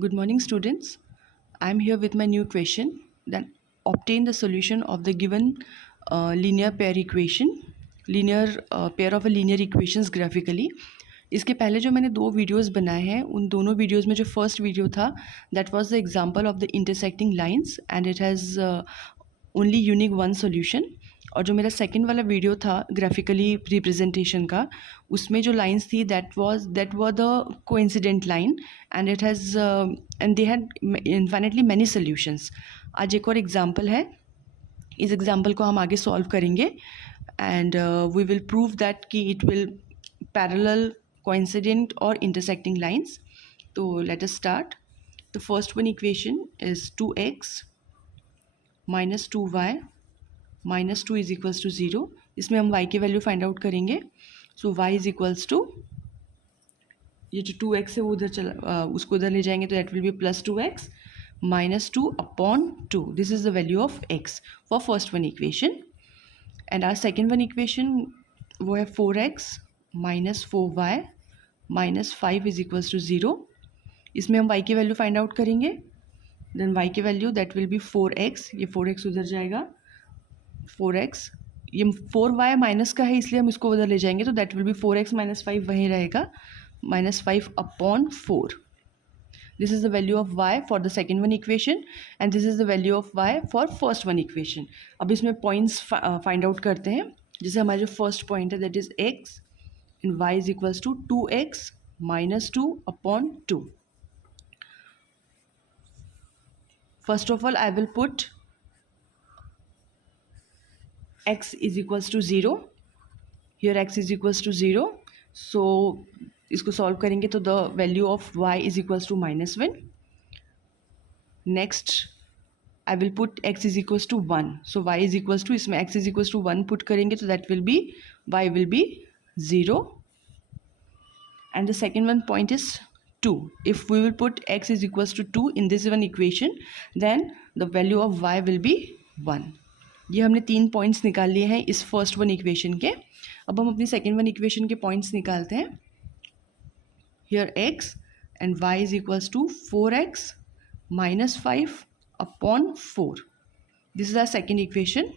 Good morning, students. I am here with my new question. Then obtain the solution of the given linear pair equation, pair of a linear equations graphically. इसके पहले जो मैंने दो videos बनाए हैं उन दोनों वीडियोस में जो फर्स्ट वीडियो था that was the example of the intersecting lines and it has only unique one solution. और जो मेरा सेकंड वाला वीडियो था ग्राफिकली रिप्रेजेंटेशन का, उसमें जो लाइंस थी that were the coincident line and it has and they had infinitely many solutions. आज एक और एग्जांपल है, इस एग्जांपल को हम आगे सॉल्व करेंगे and we will prove that कि it will parallel coincident or intersecting lines. So let us start. The first one equation is 2x minus 2y minus 2 is equals to 0. इसमें हम y की value find out करेंगे. So y is equals to, ये जो 2x है वो उधर चला उसको उधर ले जाएंगे तो that will be plus 2x minus 2 upon 2. This is the value of x for first one equation. And our second one equation वो है 4x minus 4y minus 5 is equals to 0. इसमें हम y की वैल्यू फाइंड आउट करेंगे. Then y की value that will be 4x, ये 4x उधर जाएगा, 4x, ये 4y माइनस का है इसलिए हम इसको उधर ले जाएंगे तो that will be 4x minus 5 वहीं रहेगा, minus 5 upon 4. This is the value of y for the second one equation and this is the value of y for first one equation. अब इसमें पॉइंट्स फाइंड आउट करते हैं. जैसे हमारा जो first point है that is x and y is equals to 2x minus 2 upon 2. First of all, I will put x is equals to 0. Here x is equals to 0. So इसको solve करेंगे तो the value of y is equals to minus 1. Next, I will put x is equals to 1. So y is equals to, इसमें x is equals to 1 put करेंगे तो that will be, y will be 0. And the second one point is 2. If we will put x is equals to 2 in this one equation, then the value of y will be 1. ये हमने 3 points निकाल लिए हैं इस first one equation के. अब हम अपनी सेकेंड वन इक्वेशन के पॉइंट्स निकालते हैं. Here x and y is equals to 4x minus 5 upon 4. This is our second equation.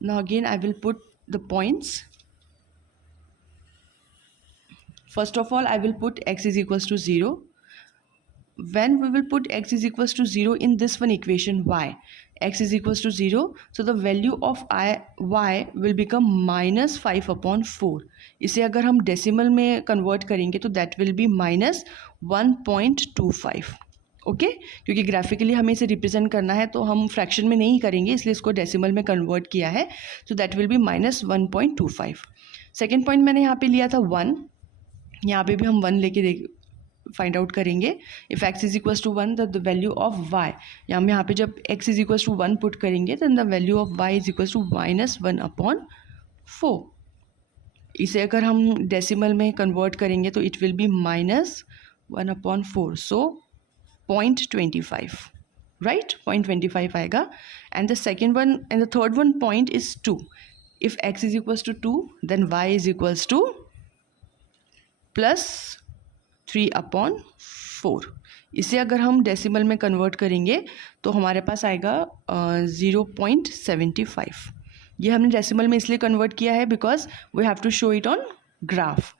Now again I will put the points. First of all, I will put x is equals to 0. When we will put x is equals to 0 in this one equation y, x is equals to 0, so the value of y will become minus 5 upon 4. इसे अगर हम decimal में convert करेंगे तो that will be minus 1.25. Okay क्योंकि graphically हमें इसे represent करना है तो हम फ्रैक्शन में नहीं करेंगे, इसलिए इसको डेसिमल में कन्वर्ट किया है. So that will be minus 1.25. Second point मैंने यहाँ पे लिया था 1. यहाँ पे भी हम 1 लेके फाइंड आउट करेंगे. If x is equals to 1 the value of y, यहाँ पे जब x is equals to 1 put करेंगे then the value of y is equals to minus 1 upon 4. इसे अगर हम डेसिमल में कन्वर्ट करेंगे तो it will be minus 1 upon 4. So 0.25, right, 0.25 आएगा. And the second one and the third one point is 2. If x is equals to 2 then y is equals to plus 3 upon 4. इसे अगर हम decimal में convert करेंगे तो हमारे पास आएगा 0.75. ये हमने डेसिमल में इसलिए कन्वर्ट किया है because we have to show it on graph.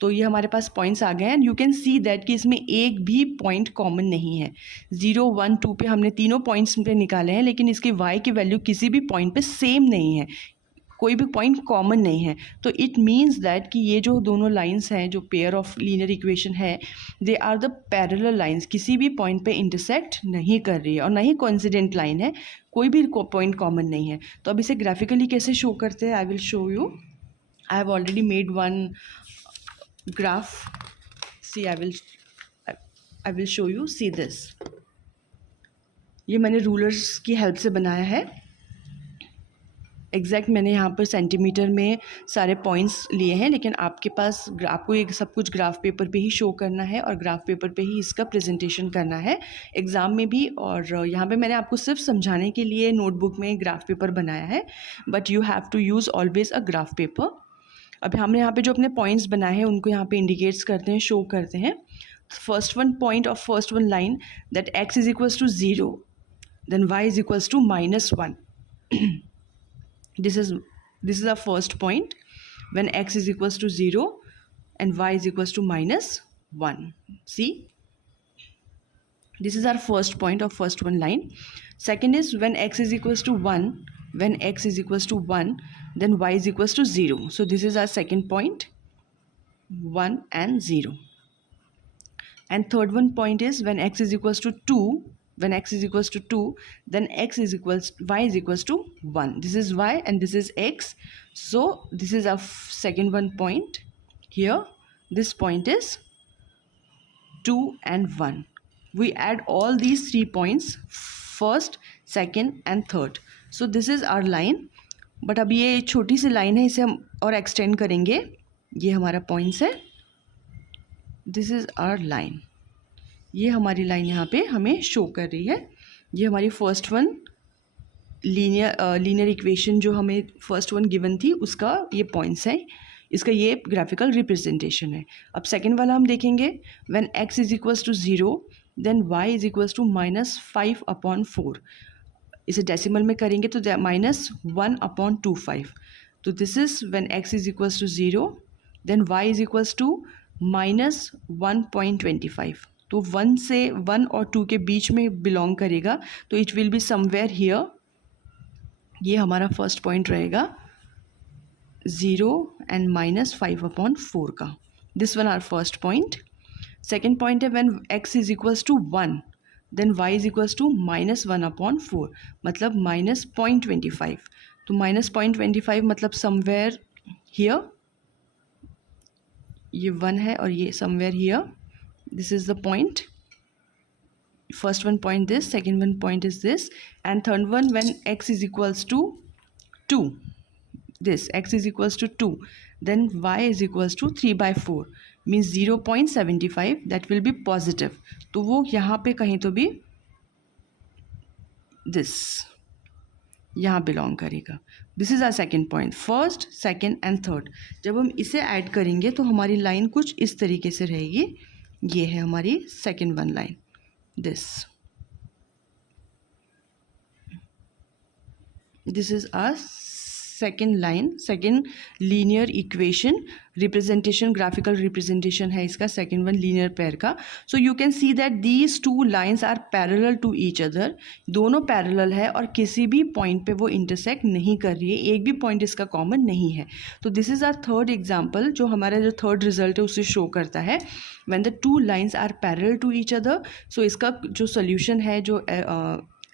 तो ये हमारे पास पॉइंट्स आ गए हैं and you can see that कि इसमें एक भी पॉइंट कॉमन नहीं है. 0, 1, 2 पे हमने तीनों पॉइंट्स पे निकाले हैं लेकिन इसकी y की वैल्यू किसी भी पॉइंट पे सेम नहीं है, कोई भी पॉइंट कॉमन नहीं है. तो इट मीन्स दैट कि ये जो दोनों लाइंस हैं जो पेयर ऑफ लीनियर इक्वेशन है they are the parallel lines, किसी भी पॉइंट पे इंटरसेक्ट नहीं कर रही है और ना ही कोइंसिडेंट लाइन है, कोई भी पॉइंट कॉमन नहीं है. तो अब इसे ग्राफिकली कैसे शो करते हैं I will show you. I have already made one graph. See I will show you. See this, ये मैंने रूलर्स की हेल्प से बनाया है. एग्जैक्ट मैंने यहाँ पर सेंटीमीटर में सारे पॉइंट्स लिए हैं लेकिन आपके पास आपको ये सब कुछ ग्राफ पेपर पे ही शो करना है और ग्राफ पेपर पे ही इसका प्रेजेंटेशन करना है एग्ज़ाम में भी. और यहाँ पे मैंने आपको सिर्फ समझाने के लिए नोटबुक में ग्राफ पेपर बनाया है, but you have to use always a graph paper. अब हमने यहाँ पे जो अपने पॉइंट्स बनाए हैं उनको यहाँ पे इंडिकेट्स करते हैं, शो करते हैं. first one point of first one line, that x is equals to 0, then y is equals to -1. this is our first point, when x is equals to 0 and y is equals to -1. See, this is our first point of first one line. Second is when x is equals to 1, when x is equals to 1, then y is equals to 0. So this is our second point, 1 and 0. And third one point is when x is equals to 2, when x is equals to 2, then y is equals to 1. This is y and this is x. So this is our second one point here. This point is 2 and 1. We add all these 3 points, first, second and third. So this is our line. But अब ये छोटी सी line है, इसे हम और extend करेंगे. ये हमारा पॉइंट्स है. This is our line. ये हमारी लाइन यहाँ पे हमें शो कर रही है. ये हमारी फर्स्ट वन लीनियर इक्वेशन जो हमें फर्स्ट वन गिवन थी उसका ये पॉइंट्स है. इसका ये ग्राफिकल रिप्रेजेंटेशन है. अब सेकेंड वाला हम देखेंगे. When x is equals to 0 then y is equals to -5/4. इसे डेसिमल में करेंगे तो -1/25. तो this is when x is equals to 0 then y is equals to -1.25. तो 1 से 1 और 2 के बीच में बिलोंग करेगा, तो it will be somewhere here. ये हमारा फर्स्ट पॉइंट रहेगा 0 एंड -5/4 का. This one are first point. Second point है when x is equals to 1 then y is equals to -1/4, मतलब -0.25. तो -0.25 मतलब समवेयर हियर. ये 1 है और ये somewhere here. This is the point. First one point this, second one point is this, and third one when x is equals to 2. This x is equals to 2, then y is equals to 3/4, means 0.75. That will be positive. तो वो यहाँ पे कहीं तो भी this यहाँ belong करेगा. This is our second point. First, second and third जब हम इसे ऐड करेंगे तो हमारी लाइन कुछ इस तरीके से रहेगी. ये है हमारी second one line. This is our second line, second linear equation representation, graphical representation है इसका सेकेंड वन लीनियर पेयर का. So you can see that these two lines are parallel to each other. दोनों parallel है और किसी भी point पे वो इंटरसेक्ट नहीं कर रही है, एक भी पॉइंट इसका कॉमन नहीं है. तो this is our third example जो हमारा जो थर्ड रिजल्ट है उसे शो करता है. When the two lines are parallel to each other, so इसका जो सोल्यूशन है, जो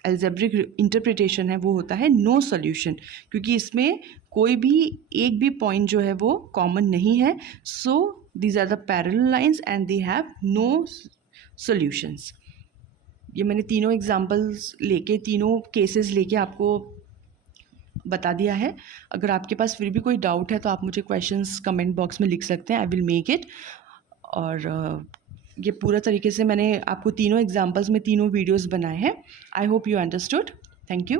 एल्जेब्रिक इंटरप्रिटेशन है, वो होता है नो सोल्यूशन, क्योंकि इसमें कोई भी एक भी पॉइंट जो है वो कॉमन नहीं है. So these are the parallel lines and they have no solutions. ये मैंने तीनों एग्जांपल्स लेके, तीनों केसेस लेके आपको बता दिया है. अगर आपके पास फिर भी कोई डाउट है तो आप मुझे क्वेश्चंस कमेंट बॉक्स में लिख सकते हैं. I will make it. और ये पूरा तरीके से मैंने आपको तीनों एग्जांपल्स में तीनों वीडियोस बनाए हैं. I hope you understood. Thank you.